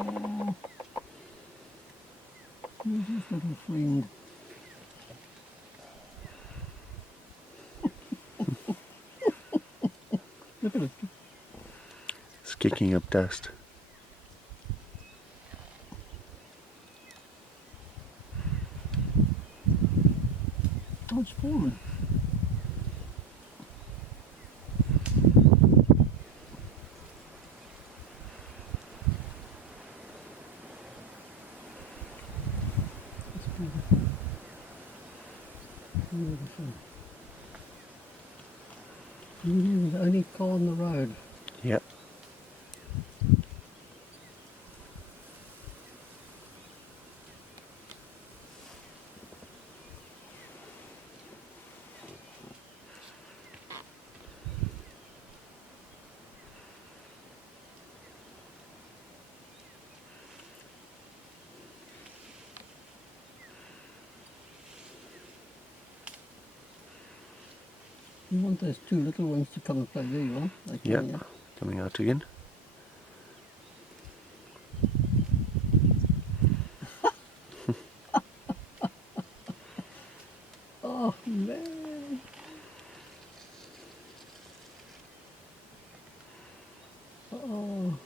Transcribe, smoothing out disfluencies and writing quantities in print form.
Oh, who's this little friend? Look at it. It's kicking up dust. Oh, it's fallen. It's beautiful. Beautiful. You're the only car on the road. Yep. You want those two little ones to come and play. There you are. They're Yep. coming out. Coming out again. Oh, man. Oh.